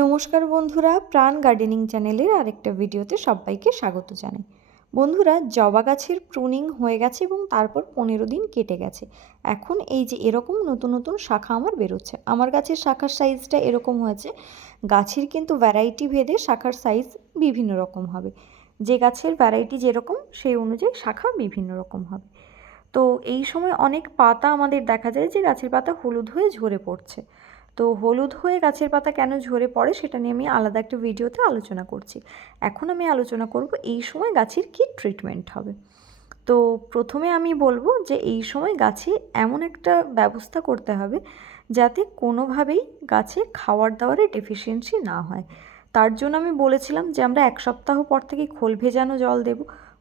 নমস্কার বন্ধুরা, প্রাণ গার্ডেনিং চ্যানেলের আরেকটা ভিডিওতে সবাইকে স্বাগত জানাই। বন্ধুরা, জবা গাছের প্রুনিং হয়ে গেছে এবং তারপর 15 দিন কেটে গেছে। এখন এই যে এরকম নতুন নতুন শাখা আমার বেরোচ্ছে। আমার গাছের শাখার সাইজটা এরকম হয়েছে। গাছের কিন্তু ভ্যারাইটি ভেদে শাখার সাইজ বিভিন্ন রকম হবে। যে গাছের ভ্যারাইটি যেরকম সেই অনুযায়ী শাখা বিভিন্ন রকম হবে। তো এই সময় অনেক পাতা আমাদের দেখা যায় যে গাছের পাতা হলুদ হয়ে ঝরে পড়ছে। তো হলুদ হয়ে গাছের পাতা কেন ঝরে পড়ে সেটা নিয়ে আমি আলাদা একটা ভিডিওতে আলোচনা করছি। এখন আমি আলোচনা করব এই সময় গাছের কী ট্রিটমেন্ট হবে। তো প্রথমে আমি বলবো যে এই সময় গাছে এমন একটা ব্যবস্থা করতে হবে যাতে কোনোভাবেই গাছে খাবার দাবারের ডেফিসিয়েন্সি না হয়। তার জন্য আমি বলেছিলাম যে আমরা 1 সপ্তাহ পর থেকে খোল ভেজানো জল দেব।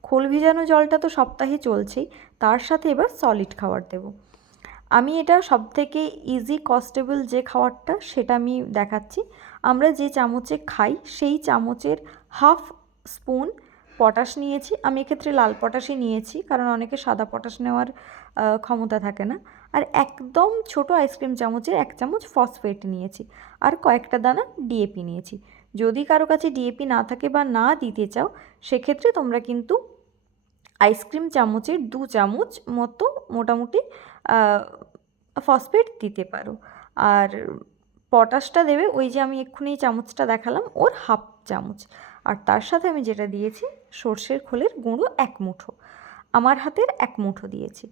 খোল ভেজানো জলটা তো সপ্তাহে চলছেই, তার সাথে এবার সলিড খাবার দেব। আমি এটা সবথেকে ইজি কস্টেবল যে খাবারটা সেটা আমি দেখাচ্ছি। আমরা যে চামচে খাই সেই চামচের হাফ স্পুন পটাশ নিয়েছি। আমি এক্ষেত্রে লাল পটাশই নিয়েছি, কারণ অনেকে সাদা পটাশ নেওয়ার ক্ষমতা থাকে না। আর একদম ছোট আইসক্রিম চামচের 1 চামচ ফসফেট নিয়েছি। আর কয়েকটা দানা ডিএপি নিয়েছি। যদি কারো কাছে ডিএপি না থাকে বা না দিতে চাও, সেক্ষেত্রে তোমরা কিন্তু আইসক্রিম চামচের 2 চামচ মতো মোটামুটি ফসফেট দিতে পারো। আর পটাশটা দেবে ওই যে আমি এক্ষুনি চামচটা দেখালাম ওর হাফ চামচ। আর তার সাথে আমি যেটা দিয়েছি সর্ষের খোলের গুঁড়ো 1 মুঠো, আমার হাতের 1 মুঠো দিয়েছি।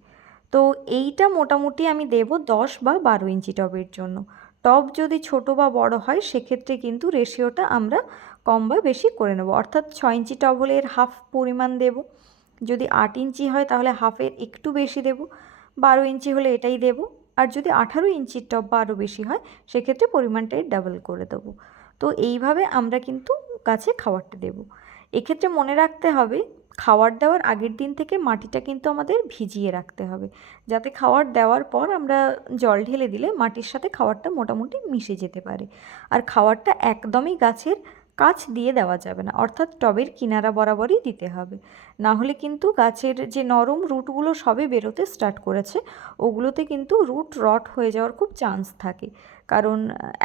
তো এইটা মোটামুটি আমি দেব 10 বা 12 ইঞ্চি টবের জন্য। টব যদি ছোট বা বড় হয় সেক্ষেত্রে কিন্তু রেশিওটা আমরা কম বা বেশি করে নেব। অর্থাৎ 6 ইঞ্চি টব হলে এর হাফ পরিমাণ দেব, যদি 8 ইঞ্চি হয় তাহলে হাফের একটু বেশি দেব, 12 ইঞ্চি হলে এটাই দেব। আর যদি 18 ইঞ্চির টব বা আরও বেশি হয় সেক্ষেত্রে পরিমাণটাই ডাবল করে দেবো। তো এইভাবে আমরা কিন্তু গাছে খাবারটা দেব। এক্ষেত্রে মনে রাখতে হবে খাবার দেওয়ার আগের দিন থেকে মাটিটা কিন্তু আমাদের ভিজিয়ে রাখতে হবে, যাতে খাবার দেওয়ার পর আমরা জল ঢেলে দিলে মাটির সাথে খাবারটা মোটামুটি মিশে যেতে পারে। আর খাবারটা একদমই গাছের কাছ দিয়ে দেওয়া যাবে না, অর্থাৎ টবের কিনারা বরাবরই দিতে হবে। না হলে কিন্তু গাছের যে নরম রুটগুলো সবে বেরোতে স্টার্ট করেছে ওগুলোতে কিন্তু রুট রট হয়ে যাওয়ার খুব চান্স থাকে। কারণ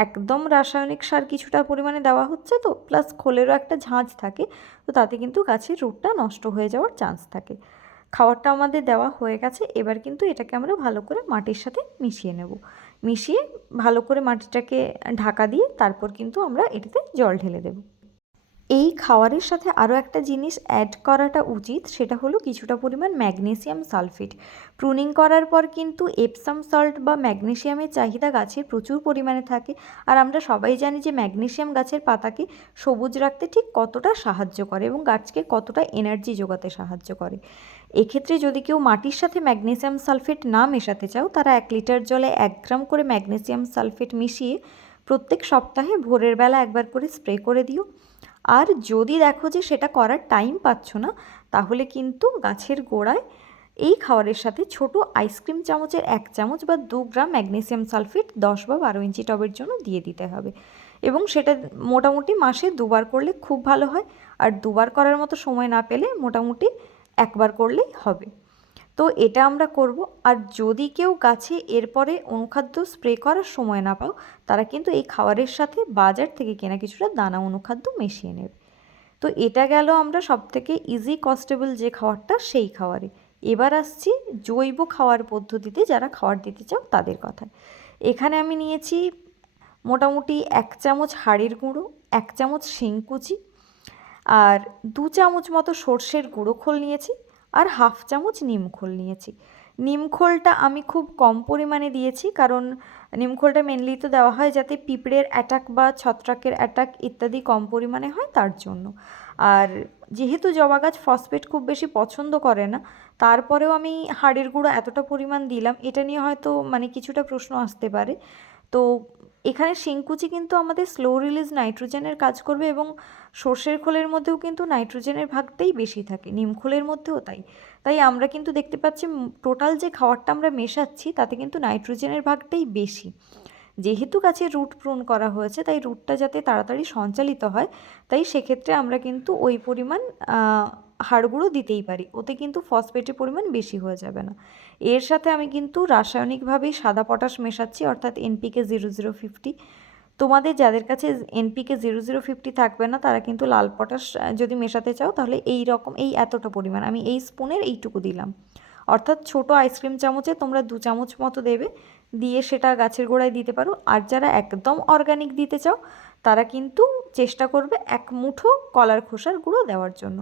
একদম রাসায়নিক সার কিছুটা পরিমাণে দেওয়া হচ্ছে, তো প্লাস খোলেরও একটা ঝাঁঝ থাকে, তো তাতে কিন্তু গাছের রুটটা নষ্ট হয়ে যাওয়ার চান্স থাকে। খাবারটা আমাদের দেওয়া হয়ে গেছে, এবার কিন্তু এটাকে আমরা ভালো করে মাটির সাথে মিশিয়ে নেব। মিশিয়ে ভালো করে মাটিটাকে ঢাকা দিয়ে তারপর কিন্তু আমরা এটাতে জল ঢেলে দেব। এই খাবারের সাথে আরও একটা জিনিস অ্যাড করাটা উচিত, সেটা হলো কিছুটা পরিমাণ ম্যাগনেসিয়াম সালফেট। প্রুনিং করার পর কিন্তু এপসাম সল্ট বা ম্যাগনেসিয়ামের চাহিদা গাছের প্রচুর পরিমাণে থাকে। আর আমরা সবাই জানি যে ম্যাগনেসিয়াম গাছের পাতাকে সবুজ রাখতে ঠিক কতটা সাহায্য করে এবং গাছকে কতটা এনার্জি যোগাতে সাহায্য করে। এক্ষেত্রে যদি কেউ মাটির সাথে ম্যাগনেসিয়াম সালফেট না মেশাতে চাও, তারা 1 লিটার জলে 1 গ্রাম করে ম্যাগনেসিয়াম সালফেট মিশিয়ে প্রত্যেক সপ্তাহে ভোরের বেলা একবার করে স্প্রে করে দিও। আর যদি দেখো যে সেটা করার টাইম পাচ্ছ না, তাহলে কিন্তু গাছের গোড়ায় এই খাবারের সাথে ছোট আইসক্রিম চামচের 1 চামচ বা 2 গ্রাম ম্যাগনেসিয়াম সালফেট 10 বা 12 ইঞ্চি টবের জন্য দিয়ে দিতে হবে। এবং সেটা মোটামুটি মাসে 2বার করলে খুব ভালো হয়। আর 2বার করার মতো সময় না পেলে মোটামুটি 1বার করলেই হবে। তো এটা আমরা করব। আর যদি কেউ গাছে এরপরে অনুখাদ্য স্প্রে করার সময় না পাও, তারা কিন্তু এই খাবারের সাথে বাজার থেকে কেনা কিছুটা দানা অনুখাদ্য মিশিয়ে নেবে। তো এটা গেল আমরা সবথেকে ইজি কস্টেবল যে খাবারটা সেই খাবারে। এবার আসছি জৈব খাওয়ার পদ্ধতিতে যারা খাবার দিতে চাও তাদের কথায়। এখানে আমি নিয়েছি মোটামুটি 1 চামচ হাড়ের গুঁড়ো, 1 চামচ শিংকুচি, আর 2 চামচ মতো সর্ষের গুঁড়ো খোল নিয়েছি, আর হাফ চামচ নিমখোল নিয়েছি। নিমখোলটা আমি খুব কম পরিমাণে দিয়েছি, কারণ নিমখোলটা মেনলি তো দেওয়া হয় যাতে পিঁপড়ের অ্যাটাক বা ছত্রাকের অ্যাটাক ইত্যাদি কম পরিমাণে হয় তার জন্য। আর যেহেতু জবা গাছ ফসফেট খুব বেশি পছন্দ করে না, তারপরেও আমি হাড়ের গুঁড়ো এতটা পরিমাণ দিলাম। এটা নিয়ে হয়তো কিছুটা প্রশ্ন আসতে পারে। তো এখানে শিংকুচি কিন্তু আমাদের স্লো রিলিজ নাইট্রোজেনের কাজ করবে, এবং সর্ষের খোলের মধ্যেও কিন্তু নাইট্রোজেনের ভাগটাই বেশি থাকে, নিমখোলের মধ্যেও তাই। তাই আমরা কিন্তু দেখতে পাচ্ছি টোটাল যে খাবারটা আমরা মেশাচ্ছি তাতে কিন্তু নাইট্রোজেনের ভাগটাই বেশি। যেহেতু গাছের রুট প্রুন করা হয়েছে, তাই রুটটা যাতে তাড়াতাড়ি সঞ্চালিত হয়, তাই সেক্ষেত্রে আমরা কিন্তু ওই পরিমাণ হাড়গুঁড়ো দিতেই পারি, ওতে কিন্তু ফসফেটের পরিমাণ বেশি হয়ে যাবে না। এর সাথে আমি কিন্তু রাসায়নিকভাবেই সাদা পটাশ মেশাচ্ছি, অর্থাৎ NPK 0050। তোমাদের যাদের কাছে এনপিকে 0050 থাকবে না তারা কিন্তু লাল পটাশ যদি মেশাতে চাও তাহলে এই রকম এই এতটা পরিমাণ, আমি এই স্পুনের এইটুকু দিলাম, অর্থাৎ ছোট আইসক্রিম চামচে তোমরা 2 চামচ মতো দেবে, দিয়ে সেটা গাছের গোড়ায় দিতে পারো। আর যারা একদম অর্গানিক দিতে চাও তারা কিন্তু চেষ্টা করবে 1 মুঠো কলার খোসার গুঁড়ো দেওয়ার জন্য।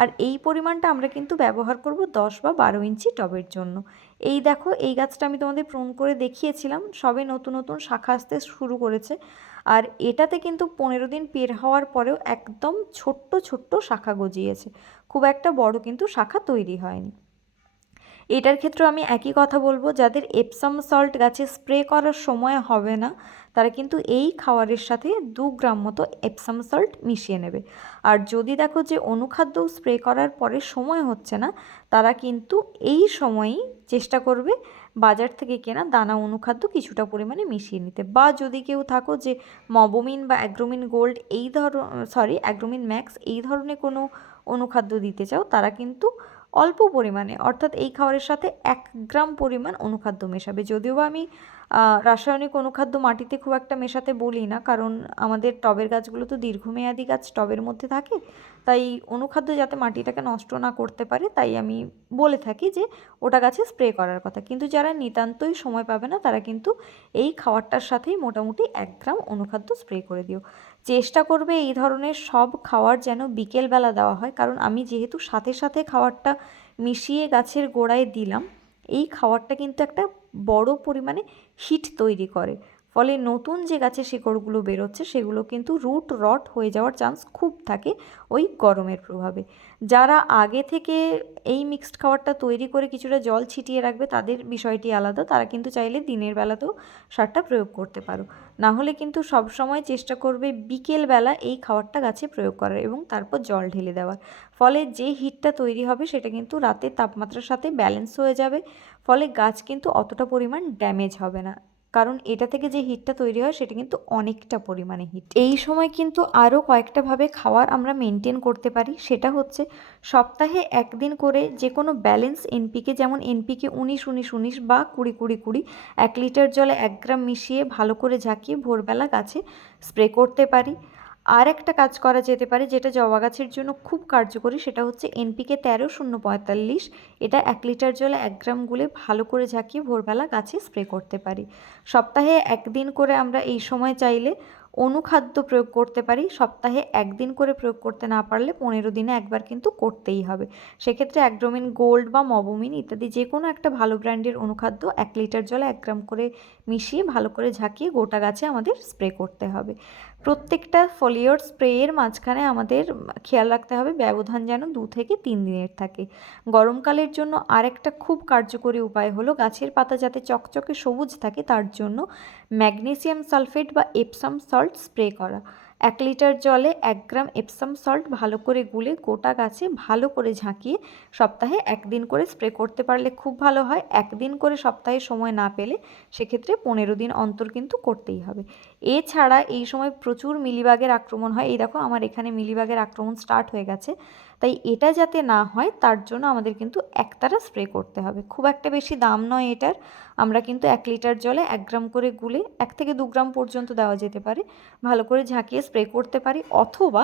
আর এই পরিমাণটা আমরা কিন্তু ব্যবহার করব 10 বা 12 ইঞ্চি টবের জন্য। এই দেখো এই গাছটা আমি তোমাদের প্রুন করে দেখিয়েছিলাম, সবে নতুন নতুন শাখা আসতে শুরু করেছে। আর এটাতে কিন্তু 15 দিন পের হওয়ার পরেও একদম ছোট্ট ছোট্ট শাখা গজিয়েছে, খুব একটা বড় কিন্তু শাখা তৈরি হয়নি। এটার ক্ষেত্রে আমি একই কথা বলবো, যাদের এপসাম সল্ট গাছে স্প্রে করার সময় হবে না তারা কিন্তু এই খাবারের সাথে 2 গ্রাম মতো এপসাম সল্ট মিশিয়ে নেবে। আর যদি দেখো যে অনুখাদ্য স্প্রে করার পরে সময় হচ্ছে না, তারা কিন্তু এই সময়ই চেষ্টা করবে বাজার থেকে কেনা দানা অনুখাদ্য কিছুটা পরিমাণে মিশিয়ে নিতে। বা যদি কেউ থাকো যে মবোমিন বা অ্যাগ্রোমিন গোল্ড এই অ্যাগ্রোমিন ম্যাক্স এই ধরনের কোনো অনুখাদ্য দিতে চাও তারা কিন্তু অল্প পরিমাণে, অর্থাৎ এই খাবারের সাথে 1 গ্রাম পরিমাণ অনুখাদ্য মেশাবে। যদিও বা আমি রাসায়নিক অনুখাদ্য মাটিতে খুব একটা মেশাতে বলি না, কারণ আমাদের টবের গাছগুলো তো দীর্ঘমেয়াদী গাছ টবের মধ্যে থাকে, তাই অনুখাদ্য যাতে মাটিটাকে নষ্ট না করতে পারে তাই আমি বলে থাকি যে ওটা গাছে স্প্রে করার কথা। কিন্তু যারা নিতান্তই সময় পাবে না তারা কিন্তু এই খাবারটার সাথেই মোটামুটি 1 গ্রাম অনুখাদ্য স্প্রে করে দিও। চেষ্টা করবে এই ধরনের সব খাবার যেন বিকেলবেলা দেওয়া হয়, কারণ আমি যেহেতু সাথে সাথে খাবারটা মিশিয়ে গাছের গোড়ায় দিলাম, এই খাবারটা কিন্তু একটা বড় পরিমাণে হিট তৈরি করে, ফলে নতুন যে গাছের শিকড়গুলো বেরোচ্ছে সেগুলো কিন্তু রুট রট হয়ে যাওয়ার চান্স খুব থাকে ওই গরমের প্রভাবে। যারা আগে থেকে এই মিক্সড খাবারটা তৈরি করে কিছুটা জল ছিটিয়ে রাখবে তাদের বিষয়টি আলাদা, তারা কিন্তু চাইলে দিনের বেলাতেও সারটা প্রয়োগ করতে পারো। না হলে কিন্তু সব সময় চেষ্টা করবে বিকেলবেলা এই খাবারটা গাছে প্রয়োগ করার এবং তারপর জল ঢেলে দেওয়ার, ফলে যে হিটটা তৈরি হবে সেটা কিন্তু রাতের তাপমাত্রার সাথে ব্যালেন্স হয়ে যাবে, ফলে গাছ কিন্তু অতটা পরিমাণ ড্যামেজ হবে না, কারণ এটা থেকে যে হিটটা তৈরি হয় সেটা কিন্তু অনেকটা পরিমাণে হিট। এই সময় কিন্তু আরও কয়েকটাভাবে খাওয়ার আমরা মেনটেন করতে পারি, সেটা হচ্ছে সপ্তাহে 1 দিন করে যে কোনো ব্যালেন্স এনপিকে, যেমন এনপিকে 19-19-19 বা 20-20-20 1 লিটার জলে 1 গ্রাম মিশিয়ে ভালো করে ঝাঁকিয়ে ভোরবেলা গাছে স্প্রে করতে পারি। আর একটা কাজ করা যেতে পারে যেটা জবা গাছের জন্য খুব কার্যকরী, সেটা হচ্ছে এনপিকে 13-0-45, এটা 1 লিটার জলে 1 গ্রাম গুলে ভালো করে ঝাঁকিয়ে ভোরবেলা গাছে স্প্রে করতে পারি। সপ্তাহে 1 দিন করে আমরা এই সময় চাইলে অনুখাদ্য প্রয়োগ করতে পারি, সপ্তাহে 1 দিন করে প্রয়োগ করতে না পারলে 15 দিনে একবার কিন্তু করতেই হবে। সেক্ষেত্রে অ্যাগ্রোমিন গোল্ড বা মবোমিন ইত্যাদি যে কোনো একটা ভালো ব্র্যান্ডের অনুখাদ্য 1 লিটার জলে 1 গ্রাম করে মিশিয়ে ভালো করে ঝাঁকিয়ে গোটা গাছে আমাদের স্প্রে করতে হবে। প্রত্যেকটা ফলিওর স্প্রেয়ের মাঝখানে আমাদের খেয়াল রাখতে হবে ব্যবধান যেন 2 থেকে 3 দিনের থাকে। গরমকালের জন্য আরেকটা খুব কার্যকরী উপায় হলো গাছের পাতা যাতে চকচকে সবুজ থাকে তার জন্য ম্যাগনেসিয়াম সালফেট বা এপসাম সল্ট স্প্রে করা। 1 লিটার জলে 1 গ্রাম এপসাম সল্ট ভালো করে গুলে গোটা গাছে ভালো করে ঝাঁকিয়ে সপ্তাহে 1 দিন করে স্প্রে করতে পারলে খুব ভালো হয়। 1 দিন করে সপ্তাহে সময় না পেলে সেক্ষেত্রে 15 দিন অন্তর কিন্তু করতেই হবে। এছাড়া এই সময় প্রচুর মিলিবাগের আক্রমণ হয়, এই দেখো আমার এখানে মিলিবাগের আক্রমণ স্টার্ট হয়ে গেছে, তাই এটা যাতে না হয় তার জন্য আমাদের কিন্তু একতারা স্প্রে করতে হবে। খুব একটা বেশি দাম নয় এটার, আমরা কিন্তু 1 লিটার জলে 1 গ্রাম করে গুলে 1 থেকে 2 গ্রাম পর্যন্ত দেওয়া যেতে পারে, ভালো করে ঝাঁকিয়ে স্প্রে করতে পারি। অথবা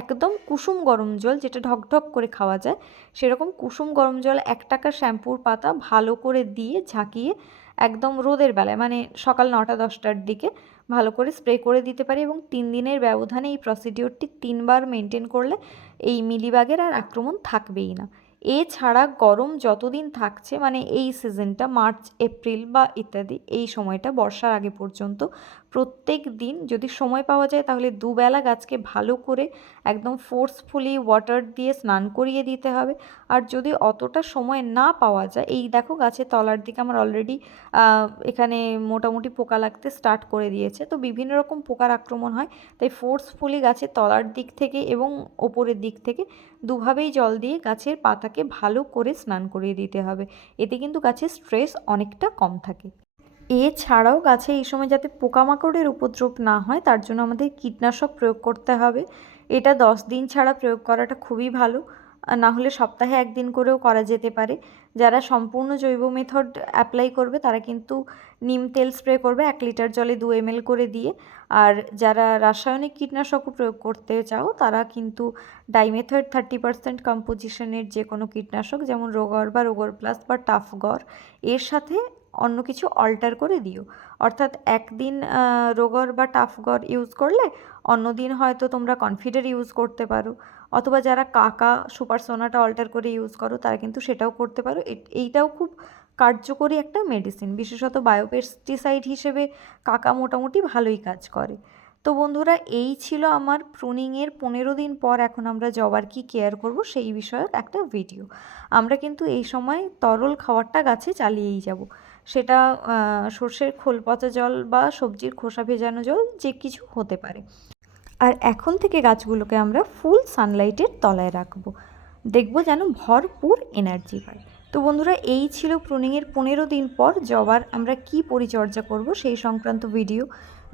একদম কুসুম গরম জল, যেটা ঢকঢক করে খাওয়া যায় সেরকম কুসুম গরম জল 1 টাকার শ্যাম্পুর পাতা ভালো করে দিয়ে ঝাঁকিয়ে একদম রোদের বেলায় মানে সকাল 9টা-10টার দিকে ভালো করে স্প্রে করে দিতে পারি, এবং 3 দিনের ব্যবধানে এই প্রসিডিওরটি 3 বার মেনটেন করলে এই মিলিবাগের আর আক্রমণ থাকবেই না। এছাড়া গরম যতদিন থাকছে মানে এই সিজনটা মার্চ এপ্রিল বা ইত্যাদি এই সময়টা বর্ষার আগে পর্যন্ত প্রত্যেক দিন যদি সময় পাওয়া যায় তাহলে দুবেলা গাছকে ভালো করে একদম ফোর্সফুলি ওয়াটার দিয়ে স্নান করিয়ে দিতে হবে। আর যদি অতটা সময় না পাওয়া যায়, এই দেখো গাছের তলার দিকে আমার অলরেডি এখানে মোটামুটি পোকা লাগতে স্টার্ট করে দিয়েছে, তো বিভিন্ন রকম পোকার আক্রমণ হয়, তাই ফোর্সফুলি গাছের তলার দিক থেকে এবং ওপরের দিক থেকে দুভাবেই জল দিয়ে গাছের পাতাকে ভালো করে স্নান করিয়ে দিতে হবে। এতে কিন্তু গাছের স্ট্রেস অনেকটা কম থাকে। এছাড়াও গাছে এই সময় যাতে পোকামাকড়ের উপদ্রব না হয় তার জন্য আমাদের কীটনাশক প্রয়োগ করতে হবে। এটা 10 দিন ছাড়া প্রয়োগ করাটা খুবই ভালো। না হলে সপ্তাহে একদিন করেও করা যেতে পারে। যারা সম্পূর্ণ জৈব মেথড অ্যাপ্লাই করবে তারা কিন্তু নিম তেল স্প্রে করবে 1 লিটার জলে 2 ml করে দিয়ে। আর যারা রাসায়নিক কীটনাশকও প্রয়োগ করতে চাও তারা কিন্তু ডাইমেথড 30% কম্পোজিশনের যে কোনো কীটনাশক, যেমন রোগর বা রোগর প্লাস বা টাফগর, এর সাথে অন্য কিছু অল্টার করে দিও। অর্থাৎ একদিন রোগর বা টাফগর ইউজ করলে অন্য দিন হয়তো তোমরা কনফিডার ইউজ করতে পারো, অথবা যারা কাকা সুপার সোনাটা অল্টার করে ইউজ করো তারা কিন্তু সেটাও করতে পারো। এইটাও খুব কার্যকরী একটা মেডিসিন, বিশেষত বায়োপেস্টিসাইড হিসেবে কাকা মোটামুটি ভালোই কাজ করে। তো বন্ধুরা, এই ছিল আমার প্রুনিংয়ের 15 দিন পর এখন আমরা জবার কি কেয়ার করব সেই বিষয়ক একটা ভিডিও। আমরা কিন্তু এই সময় তরল খাবারটা গাছে চালিয়েই যাব, সেটা সর্ষের খোল পচা জল বা সবজির খোসা ভেজানো জল যে কিছু হতে পারে। আর এখন থেকে গাছগুলোকে আমরা ফুল সানলাইটের তলায় রাখবো, দেখবো যেন ভরপুর এনার্জি পায়। তো বন্ধুরা, এই ছিল প্রুনিংয়ের 15 দিন পর জবার আমরা কি পরিচর্যা করব সেই সংক্রান্ত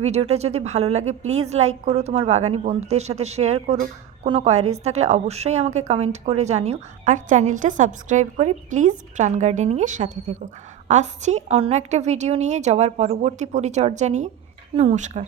ভিডিওটা যদি ভালো লাগে প্লিজ লাইক করো, তোমার বাগানি বন্ধুদের সাথে শেয়ার করো। কোনো কোয়ারিজ থাকলে অবশ্যই আমাকে কমেন্ট করে জানিও, আর চ্যানেলটা সাবস্ক্রাইব করে প্লিজ প্রাণ গার্ডেনিংয়ের সাথে থেকো। আসছি অন্য একটা ভিডিও নিয়ে জবার পরবর্তী পরিচর্যা নিয়ে। নমস্কার।